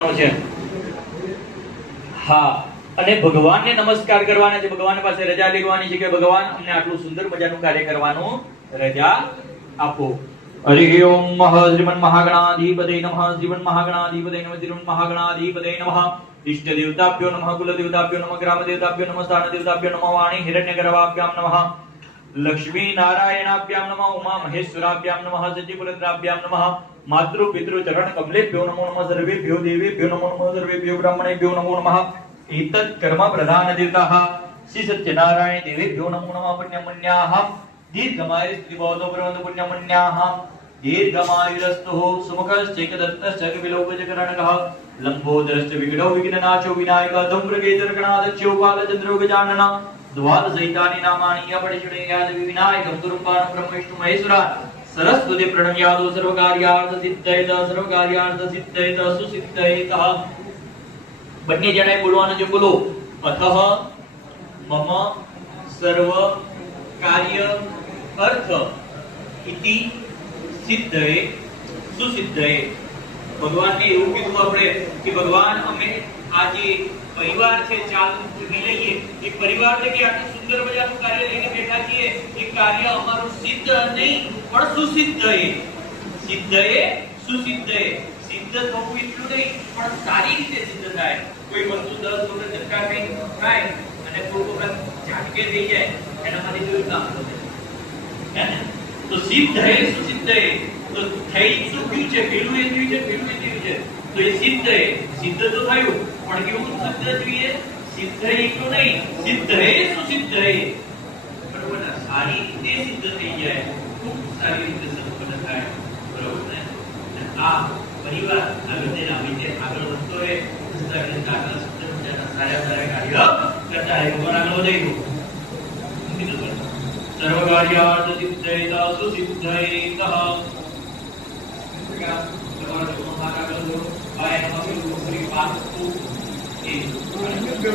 છે હા અને ભગવાનને નમસ્કાર કરવાના છે, ભગવાન પાસે રજા લેવાની છે કે ભગવાન અમને આટલું સુંદર મજાનું કાર્ય કરવાનું રજા આપો. હરિ ઓમ શ્રીમન મહાગણાધિપતય નમઃ, શ્રીમન મહાગણાધિપતય નમઃ, શ્રીમન મહાગણાધિપતય નમઃ. ઇષ્ટ દેવતાભ્યો નમઃ, કુલ દેવતાભ્યો નમઃ, ગ્રામ દેવતાભ્યો નમઃ, સ્થાન દેવતાભ્યો નમઃ, વાણી હિરણ્યગર્ભાભ્યામ નમઃ, લક્ષ્મી નારાયણાભ્યામ નમઃ, ઉમા મહેશ્વરાભ્યામ નમઃ, સચિપુરદ્રાભ્યામ નમઃ, માતૃ પિતૃ ચરણ કમલેભ્યો નમો નમઃ, સર્વેભ્યો દેવેભ્યો નમો નમઃ, સર્વેભ્યો બ્રાહ્મણેભ્યો નમો નમઃ. એતत् કર્મ પ્રધાન દેવતાઃ શ્રી સત્યનારાયણ દેવેભ્યો નમો નમઃ. પુણ્યમન્યાઃ દીર્ઘમાયુસ્ત્રીબોધો પ્રવંત પુણ્યમન્યાઃ દીર્ઘમાયુરસ્તુઃ સુમુખશ્ચૈકદત્તશ્ચ વિલોકજકર્ણકઃ લંબોદરશ્ચ વિઘ્નો વિઘ્નનાશો વિનાયકः ધૂમ્રકેતર્કણાદચ્યો બાલચંદ્રો ગજાનન દ્વાદશૈતાની નામાની અપરિચિતયાદ વિનાયકં ગુરુપાન બ્રહ્મ વિષ્ણુ મહેશ્વરા સરસ્વતી પ્રણમ્યાદો સર્વકાર્યાર્થ સિદ્ધયત સર્વકાર્યાર્થ સિદ્ધયત સુસિદ્ધયત. બંને જણાએ બોલવાનું છે. બોલો. અથઃ મમ સર્વ કાર્ય અર્થ ઇતિ સિદ્ધયે સુસિદ્ધયે. ભગવાનને એવું કીધું આપણે કે ભગવાન અમે આ જે પરિવાર છે ચાલુ લઈએ એ પરિવારને કે આટલું સુંદર મજાનું કાર્ય લઈને બેઠા છીએ એ કાર્ય અમારું સિદ્ધ નહીં પણ સુસિદ્ધયે. સિદ્ધયે સુસિદ્ધયે. સિદ્ધ થવું એટલું નહીં પણ સારી રીતે સિદ્ધ થાય. કોઈ વસ્તુ 10 વખત ધક્કા ખાઈને થાય અને કોઈ વખત ઝાટકે થઈ જાય એના માટે જોયું કામ થશે હે ને. તો સિદ્ધયે સુસિદ્ધયે. તો થઈ શું થયું છે? પેલું એ થયું છે, પેલું એ થયું છે. તો એ સિદ્ધયે. સિદ્ધ તો થયું પણ કેવું શબ્દ જોઈએ? સિદ્ધ એટલું નહીં, સિદ્ધયે સુસિદ્ધયે. બરોબર ને? સારી રીતે સિદ્ધ થઈ જાય, ખૂબ સારી રીતે સંપન્ન થાય. બરોબર ને? આ પરિવાર આગળ જઈને આવી છે, આગળ વધતો રહે, આગળ સુંદર મજાના સારા કાર્ય કરતા રહે. ભગવાન આગળ વધારી દો. સર્વકાર્યાર્થ સિદ્ધયત સુસિદ્ધયત. ભગવાન મહારાજ આગળ દો. આય નમઃ ગુરુશ્રી પાસ્તુ. એ એની અંદર